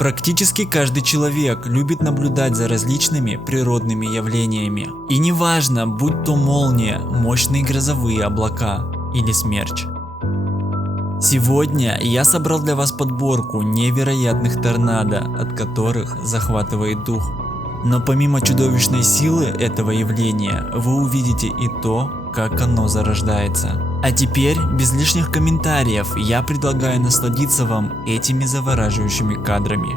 Практически каждый человек любит наблюдать за различными природными явлениями. И неважно, будь то молния, мощные грозовые облака или смерч. Сегодня я собрал для вас подборку невероятных торнадо, от которых захватывает дух. Но помимо чудовищной силы этого явления, вы увидите и то, как оно зарождается. А теперь, без лишних комментариев, я предлагаю насладиться вам этими завораживающими кадрами.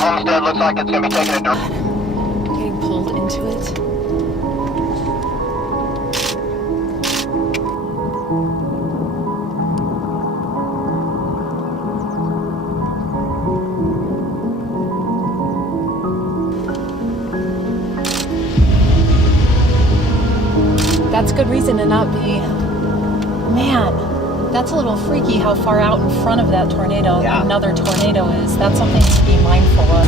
Homestead looks like it's going to be taking a Getting pulled into it. That's good reason to not be. Man, that's a little freaky how far out in front of that tornado another tornado is. That's something to be mindful of.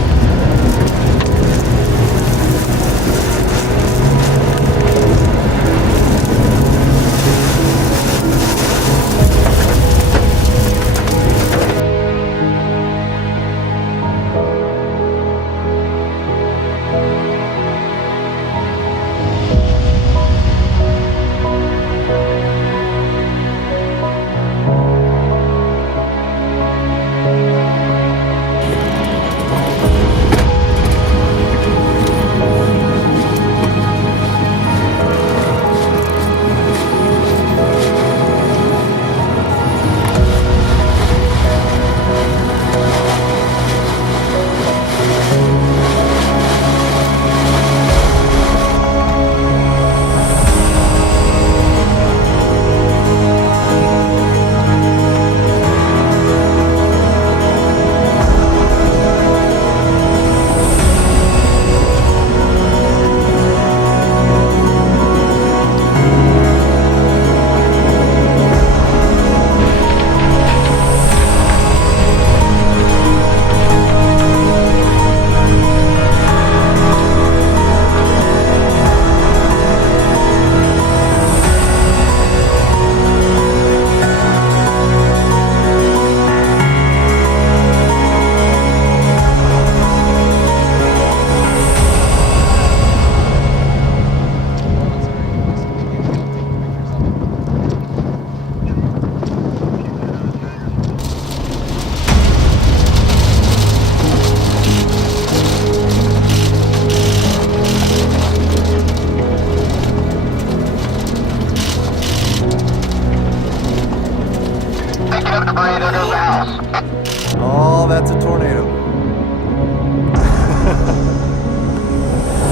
Oh, that's a tornado.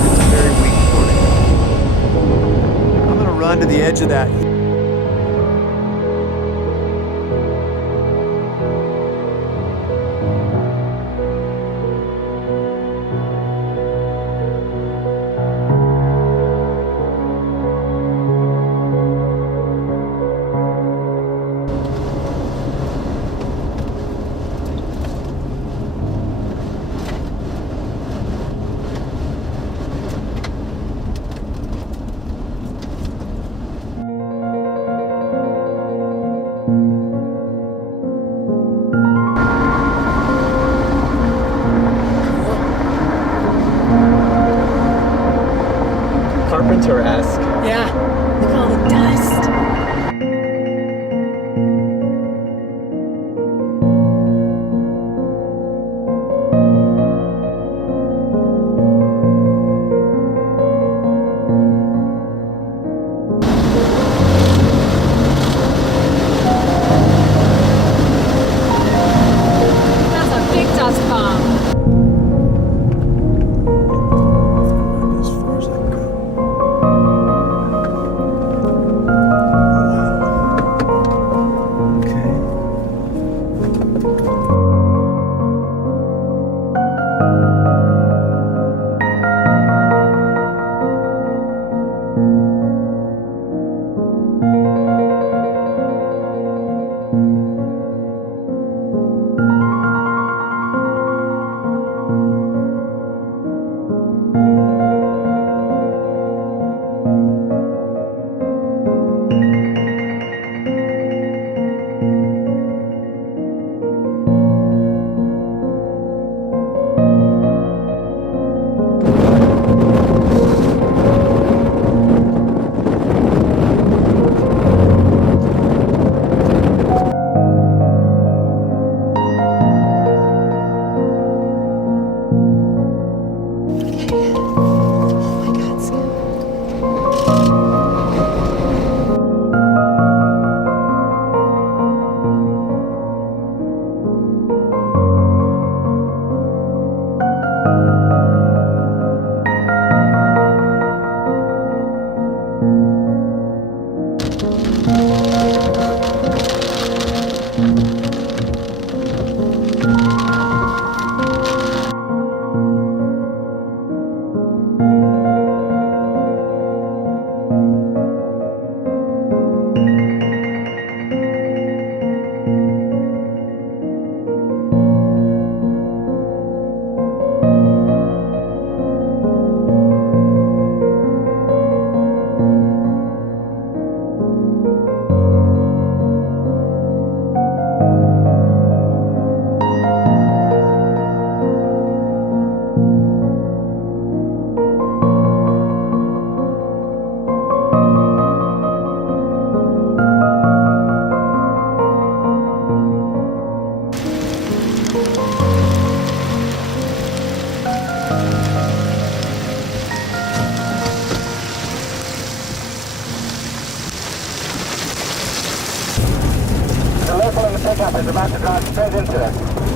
It's a very weak tornado. I'm gonna run to the edge of that. Carpenter-esque. Yeah, look at all the dust. That's a big dust bomb. As far as I can go. The local in the pickup is about to drive straight into it.